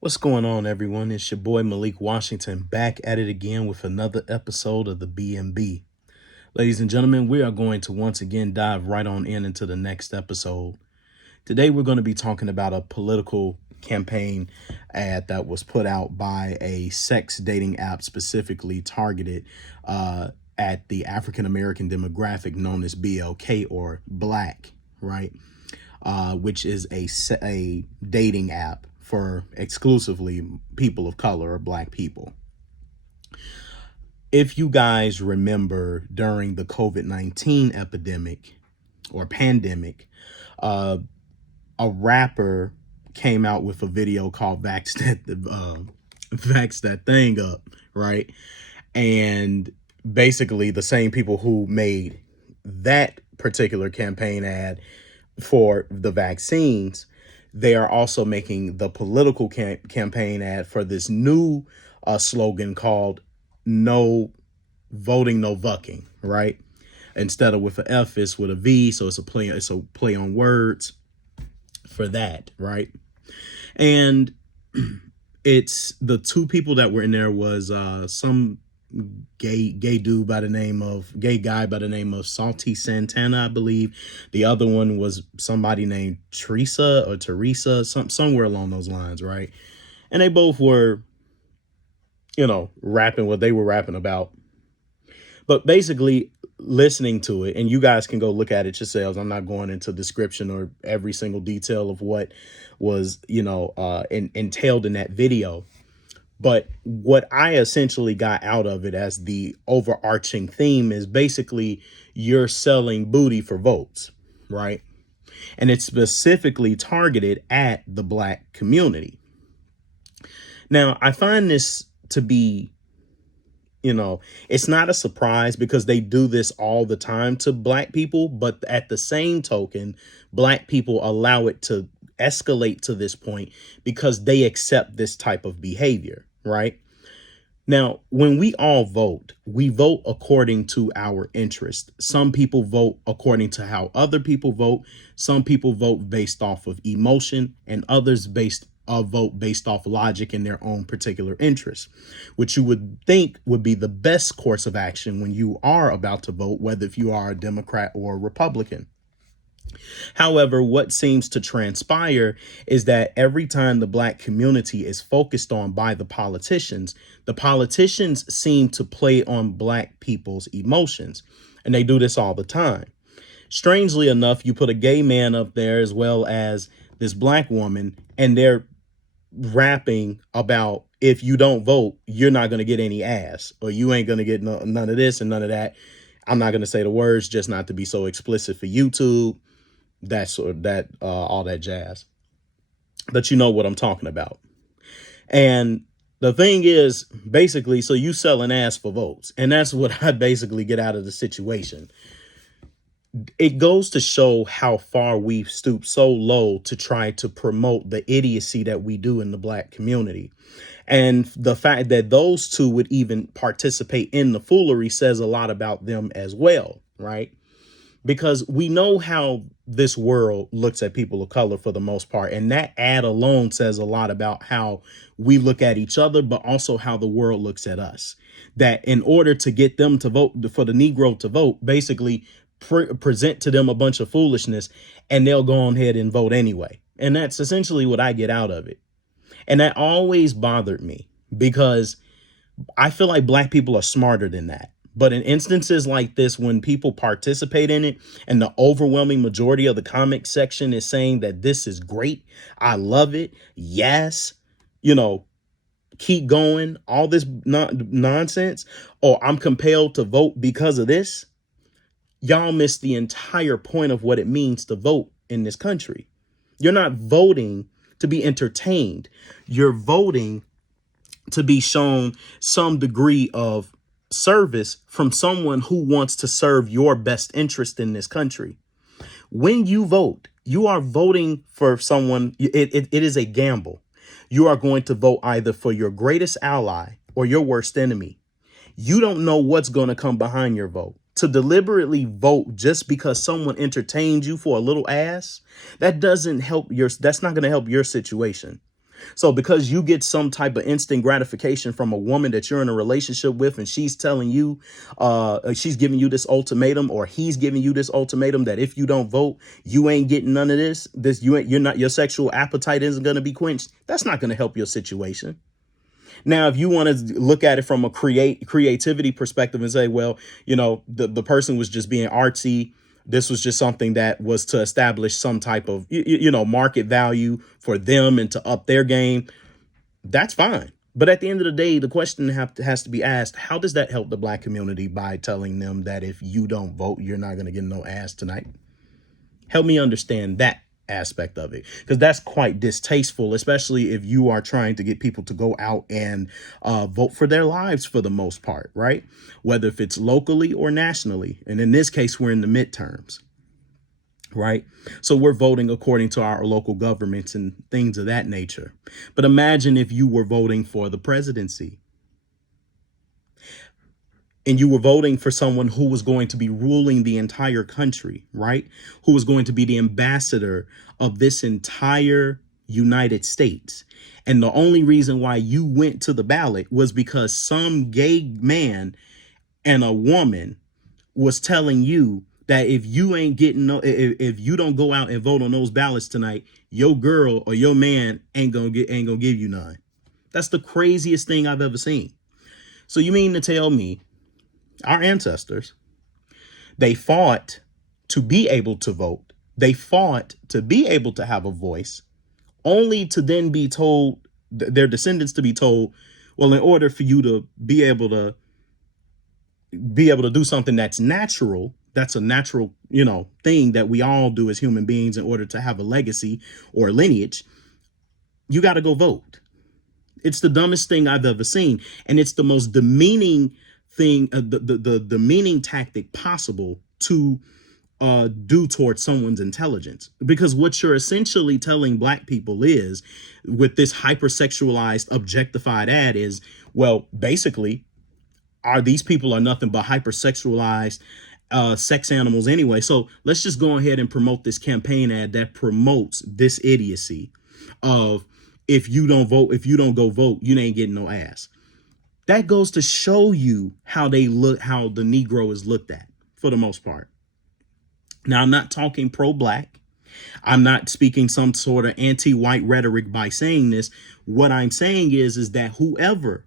What's going on, everyone? It's your boy Malik Washington back at it again with another episode of the BMB. Ladies and gentlemen, we are going to once again dive right on into the next episode. Today, we're going to be talking about a political campaign ad that was put out by a sex dating app specifically targeted at the African American demographic known as BLK or Black, right? Which is a dating app for exclusively people of color or Black people. If you guys remember during the COVID-19 epidemic or pandemic, a rapper came out with a video called Vax That Thing Up, right? And basically the same people who made that particular campaign ad for the vaccines, they are also making the political campaign ad for this new slogan called "No Voting, No Vucking." Right? Instead of with an F, it's with a V, so it's a play. It's a play on words for that, right? And it's the two people that were in there was some gay guy by the name of Salty Santana, I believe. The other one was somebody named Teresa, somewhere along those lines, right? And they both were, rapping what they were rapping about. But basically, listening to it, and you guys can go look at it yourselves. I'm not going into description or every single detail of what was, entailed in that video. But what I essentially got out of it as the overarching theme is basically you're selling booty for votes, right? And it's specifically targeted at the Black community. Now, I find this to be, it's not a surprise because they do this all the time to Black people. But at the same token, Black people allow it to escalate to this point because they accept this type of behavior, right? Now, when we all vote, we vote according to our interest. Some people vote according to how other people vote. Some people vote based off of emotion, and others vote based off logic and their own particular interests, which you would think would be the best course of action when you are about to vote, whether if you are a Democrat or a Republican. However, what seems to transpire is that every time the Black community is focused on by the politicians seem to play on Black people's emotions. And they do this all the time. Strangely enough, you put a gay man up there as well as this Black woman, and they're rapping about if you don't vote, you're not going to get any ass, or you ain't going to get none of this and none of that. I'm not going to say the words just not to be so explicit for YouTube. All that jazz. But you know what I'm talking about. And the thing is, basically, so you selling ass for votes. And that's what I basically get out of the situation. It goes to show how far we've stooped so low to try to promote the idiocy that we do in the Black community. And the fact that those two would even participate in the foolery says a lot about them as well, right? Because we know how this world looks at people of color for the most part. And that ad alone says a lot about how we look at each other, but also how the world looks at us. That in order to get them to vote, for the Negro to vote, basically present to them a bunch of foolishness and they'll go on ahead and vote anyway. And that's essentially what I get out of it. And that always bothered me because I feel like Black people are smarter than that. But in instances like this, when people participate in it and the overwhelming majority of the comment section is saying that this is great, I love it, yes, keep going, all this nonsense, or I'm compelled to vote because of this, y'all miss the entire point of what it means to vote in this country. You're not voting to be entertained. You're voting to be shown some degree of service from someone who wants to serve your best interest in this country. When you vote, you are voting for someone. It is a gamble. You are going to vote either for your greatest ally or your worst enemy. You don't know what's going to come behind your vote. To deliberately vote just because someone entertained you for a little ass, that's not going to help your situation. So because you get some type of instant gratification from a woman that you're in a relationship with, and she's telling you, she's giving you this ultimatum, or he's giving you this ultimatum that if you don't vote, you ain't getting none of this. You're not, your sexual appetite isn't going to be quenched. That's not going to help your situation. Now, if you want to look at it from a creativity perspective and say, well, the person was just being artsy. This was just something that was to establish some type of, market value for them and to up their game. That's fine. But at the end of the day, the question has to be asked, how does that help the black community by telling them that if you don't vote, you're not going to get no ass tonight? Help me understand that aspect of it, because that's quite distasteful, especially if you are trying to get people to go out and vote for their lives for the most part, right? Whether if it's locally or nationally. And in this case, we're in the midterms, right? So we're voting according to our local governments and things of that nature. But imagine if you were voting for the presidency, and you were voting for someone who was going to be ruling the entire country, right? Who was going to be the ambassador of this entire United States. And the only reason why you went to the ballot was because some gay man and a woman was telling you that if you ain't getting if you don't go out and vote on those ballots tonight, your girl or your man ain't gonna give you none. That's the craziest thing I've ever seen. So you mean to tell me our ancestors, they fought to be able to vote. They fought to be able to have a voice, only to then be told, their descendants to be told, well, in order for you to be able to do something that's natural, that's a natural, thing that we all do as human beings in order to have a legacy or a lineage, you got to go vote. It's the dumbest thing I've ever seen. And it's the most demeaning thing, the demeaning tactic possible to do towards someone's intelligence. Because what you're essentially telling black people is, with this hypersexualized, objectified ad, is, well, basically, these people are nothing but hypersexualized sex animals anyway. So let's just go ahead and promote this campaign ad that promotes this idiocy of, if you don't go vote, you ain't getting no ass. That goes to show you how the Negro is looked at for the most part. Now, I'm not talking pro-black. I'm not speaking some sort of anti-white rhetoric by saying this. What I'm saying is that whoever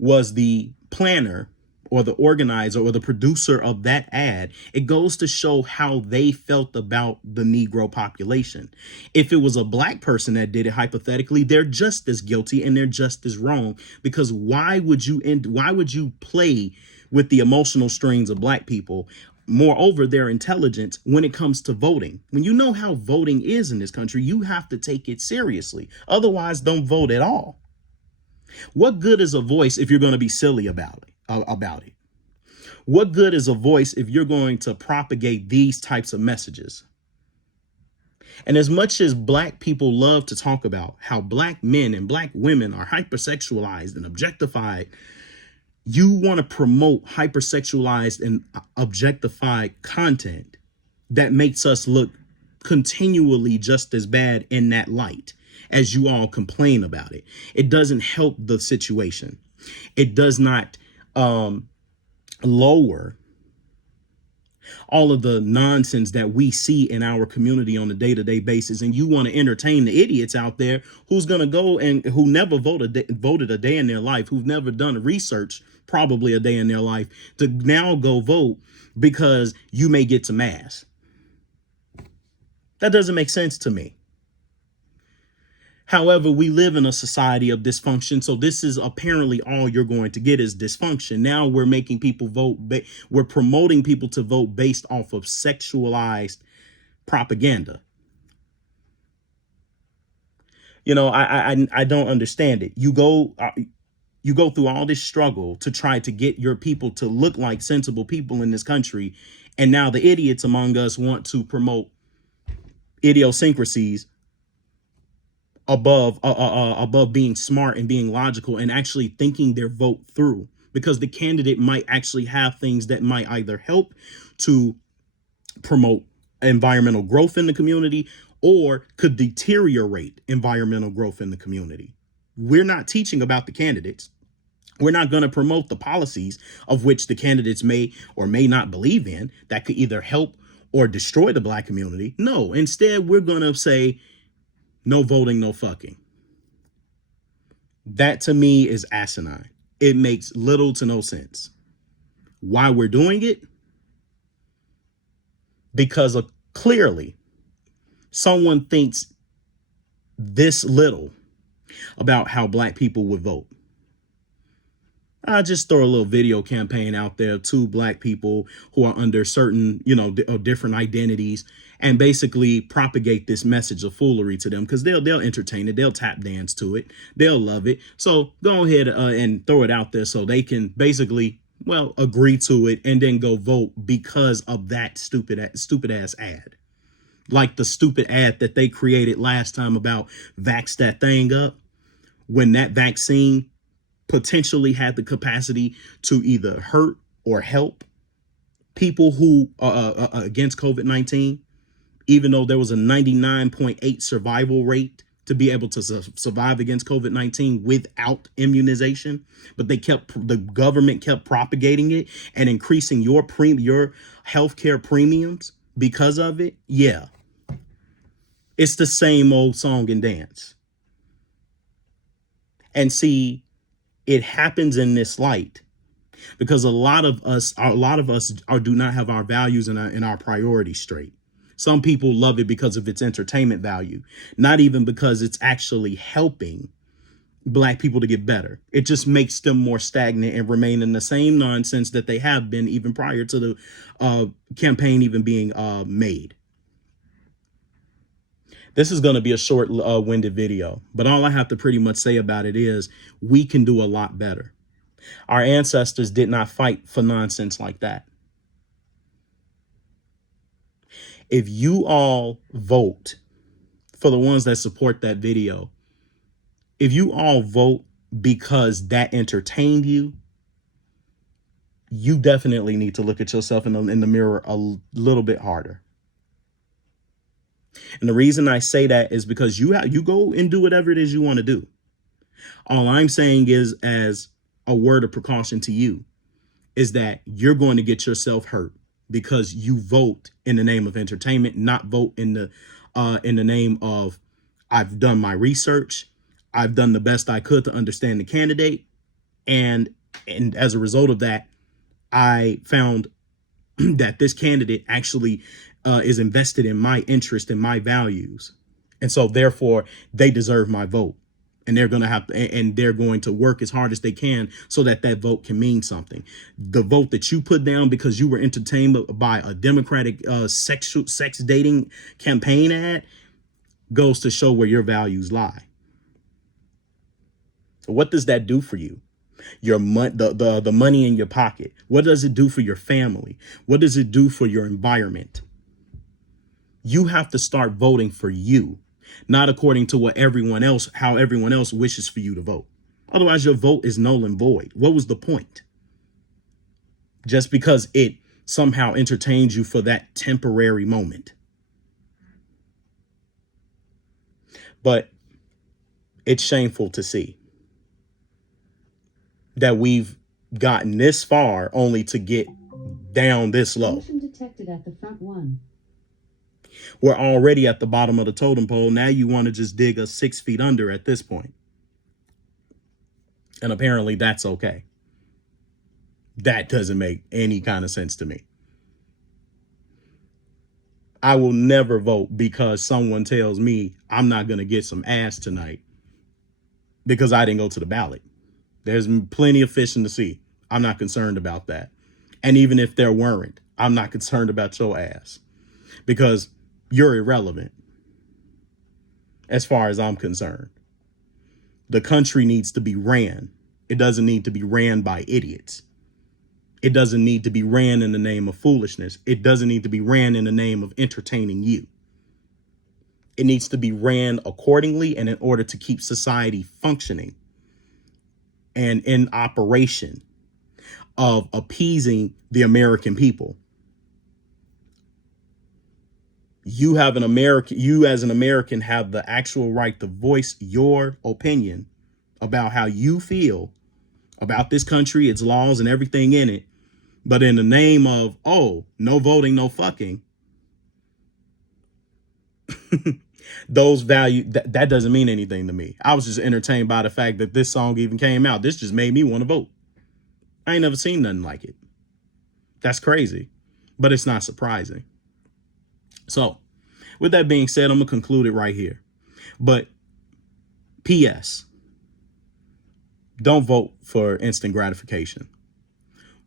was the planner or the organizer or the producer of that ad, it goes to show how they felt about the Negro population. If it was a black person that did it, hypothetically, they're just as guilty and they're just as wrong, because why would you play with the emotional strings of black people, moreover their intelligence, when it comes to voting? When you know how voting is in this country, you have to take it seriously. Otherwise, don't vote at all. What good is a voice if you're going to be silly about it? What good is a voice if you're going to propagate these types of messages? And as much as black people love to talk about how black men and black women are hypersexualized and objectified, you want to promote hypersexualized and objectified content that makes us look continually just as bad in that light as you all complain about it. It doesn't help the situation. It does not lower all of the nonsense that we see in our community on a day-to-day basis. And you want to entertain the idiots out there who's going to go and who never voted a day in their life, who've never done research probably a day in their life, to now go vote because you may get some ass. That doesn't make sense to me. However, we live in a society of dysfunction. So this is apparently all you're going to get is dysfunction. Now we're making people vote. We're promoting people to vote based off of sexualized propaganda. I don't understand it. You go through all this struggle to try to get your people to look like sensible people in this country. And now the idiots among us want to promote idiosyncrasies above being smart and being logical and actually thinking their vote through, because the candidate might actually have things that might either help to promote environmental growth in the community, or could deteriorate environmental growth in the community. We're not teaching about the candidates. We're not going to promote the policies of which the candidates may or may not believe in that could either help or destroy the black community. No, instead, we're going to say no voting, no fucking. That to me is asinine. It makes little to no sense. Why we're doing it? Because clearly someone thinks this little about how black people would vote. I just throw a little video campaign out there to black people who are under certain, different identities, and basically propagate this message of foolery to them, because they'll entertain it, they'll tap dance to it, they'll love it. So go ahead and throw it out there so they can basically, agree to it and then go vote because of that stupid ass ad. Like the stupid ad that they created last time about vax that thing up, when that vaccine potentially had the capacity to either hurt or help people who are against COVID-19, even though there was a 99.8 survival rate to be able to survive against COVID-19 without immunization. But the government kept propagating it and increasing your healthcare premiums because of it. Yeah. It's the same old song and dance. And see, it happens in this light because a lot of us do not have our values and our priorities straight. Some people love it because of its entertainment value, not even because it's actually helping black people to get better. It just makes them more stagnant and remain in the same nonsense that they have been even prior to the campaign even being made. This is going to be a short winded video, but all I have to pretty much say about it is we can do a lot better. Our ancestors did not fight for nonsense like that. If you all vote for the ones that support that video, if you all vote because that entertained you, you definitely need to look at yourself in the mirror a little bit harder. And the reason I say that is because you go and do whatever it is you want to do. All I'm saying is, as a word of precaution to you, is that you're going to get yourself hurt because you vote in the name of entertainment, not vote in the name of I've done my research, I've done the best I could to understand the candidate, and as a result of that, I found that this candidate actually is invested in my interest and my values. And so therefore they deserve my vote, and they're going to work as hard as they can so that vote can mean something. The vote that you put down because you were entertained by a Democratic sex dating campaign ad goes to show where your values lie. What does that do for you? Your the money in your pocket. What does it do for your family? What does it do for your environment? You have to start voting for you, not according to how everyone else wishes for you to vote. Otherwise, your vote is null and void. What was the point? Just because it somehow entertains you for that temporary moment. But it's shameful to see that we've gotten this far only to get down this low. Motion detected at the front one. We're already at the bottom of the totem pole. Now you want to just dig us 6 feet under at this point. And apparently that's okay. That doesn't make any kind of sense to me. I will never vote because someone tells me I'm not going to get some ass tonight because I didn't go to the ballot. There's plenty of fish in the sea. I'm not concerned about that. And even if there weren't, I'm not concerned about your ass because you're irrelevant as far as I'm concerned. The country needs to be ran. It doesn't need to be ran by idiots. It doesn't need to be ran in the name of foolishness. It doesn't need to be ran in the name of entertaining you. It needs to be ran accordingly and in order to keep society functioning and in operation of appeasing the American people. You as an American have the actual right to voice your opinion about how you feel about this country, its laws, and everything in it. But in the name of, oh, no voting, no fucking, those value that doesn't mean anything to me. I was just entertained by the fact that this song even came out. This just made me want to vote. I ain't never seen nothing like it. That's crazy, but it's not surprising. So with that being said, I'm gonna conclude it right here. But P.S. Don't vote for instant gratification.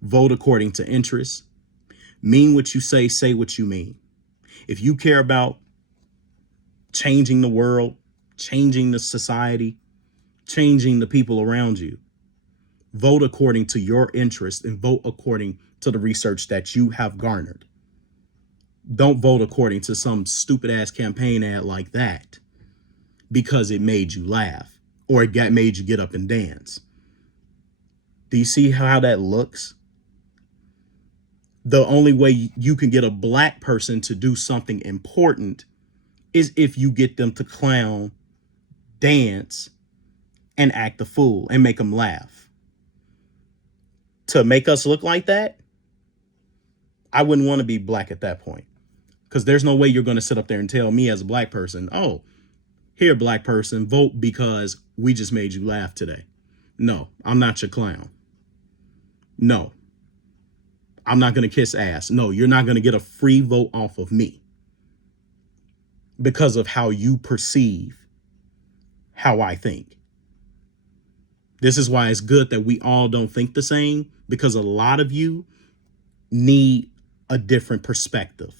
Vote according to interests. Mean what you say what you mean. If you care about changing the world, changing the society, changing the people around you, vote according to your interests and vote according to the research that you have garnered. Don't vote according to some stupid ass campaign ad like that because it made you laugh or it made you get up and dance. Do you see how that looks? The only way you can get a black person to do something important is if you get them to clown, dance, and act a fool and make them laugh. To make us look like that, I wouldn't want to be black at that point. Because there's no way you're going to sit up there and tell me as a black person, oh, here, black person, vote because we just made you laugh today. No, I'm not your clown. No, I'm not going to kiss ass. No, you're not going to get a free vote off of me because of how you perceive how I think. This is why it's good that we all don't think the same, because a lot of you need a different perspective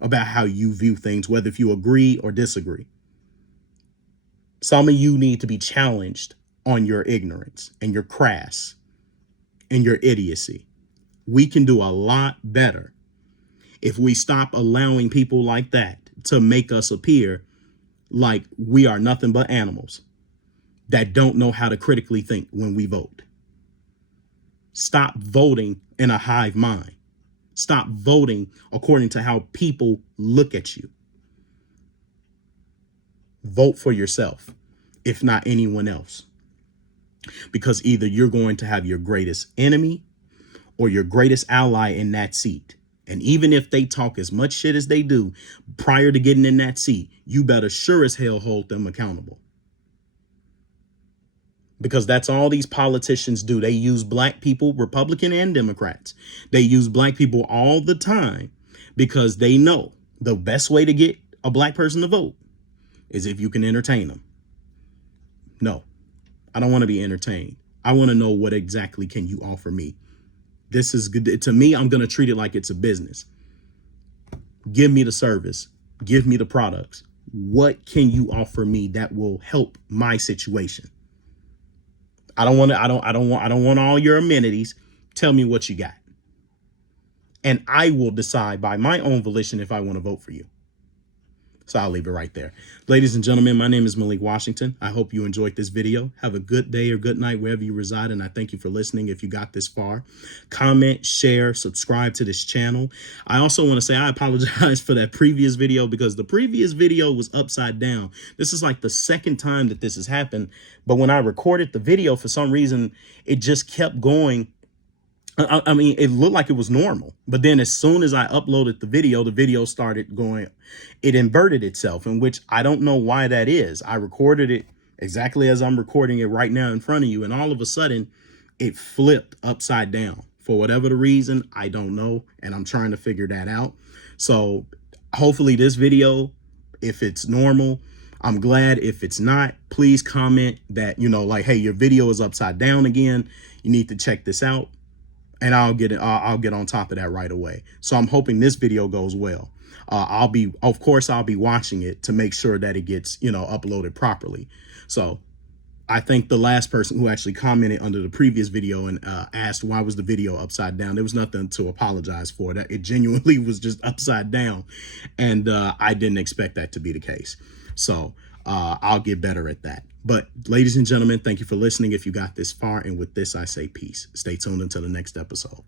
about how you view things, whether if you agree or disagree. Some of you need to be challenged on your ignorance and your crass and your idiocy. We can do a lot better if we stop allowing people like that to make us appear like we are nothing but animals that don't know how to critically think when we vote. Stop voting in a hive mind. Stop voting according to how people look at you. Vote for yourself, if not anyone else. Because either you're going to have your greatest enemy or your greatest ally in that seat. And even if they talk as much shit as they do prior to getting in that seat, you better sure as hell hold them accountable. Because that's all these politicians do. They use black people, Republican and Democrats. They use black people all the time because they know the best way to get a black person to vote is if you can entertain them. No, I don't want to be entertained. I want to know what exactly can you offer me. This is good. To me, I'm going to treat it like it's a business. Give me the service. Give me the products. What can you offer me that will help my situation? I don't want all your amenities. Tell me what you got. And I will decide by my own volition if I want to vote for you. So I'll leave it right there. Ladies and gentlemen, my name is Malik Washington. I hope you enjoyed this video. Have a good day or good night wherever you reside. And I thank you for listening if you got this far. Comment, share, subscribe to this channel. I also want to say I apologize for that previous video because the previous video was upside down. This is like the second time that this has happened. But when I recorded the video, for some reason, it just kept going. I mean, it looked like it was normal, but then as soon as I uploaded the video started going, it inverted itself, in which I don't know why that is. I recorded it exactly as I'm recording it right now in front of you. And all of a sudden it flipped upside down for whatever the reason. I don't know. And I'm trying to figure that out. So hopefully this video, if it's normal, I'm glad. If it's not, please comment that, like, hey, your video is upside down again. You need to check this out. And I'll get on top of that right away. So I'm hoping this video goes well. I'll be watching it to make sure that it gets, uploaded properly. So I think the last person who actually commented under the previous video and asked why was the video upside down, there was nothing to apologize for. That it genuinely was just upside down. And I didn't expect that to be the case. So I'll get better at that. But ladies and gentlemen, thank you for listening if you got this far. And with this, I say peace. Stay tuned until the next episode.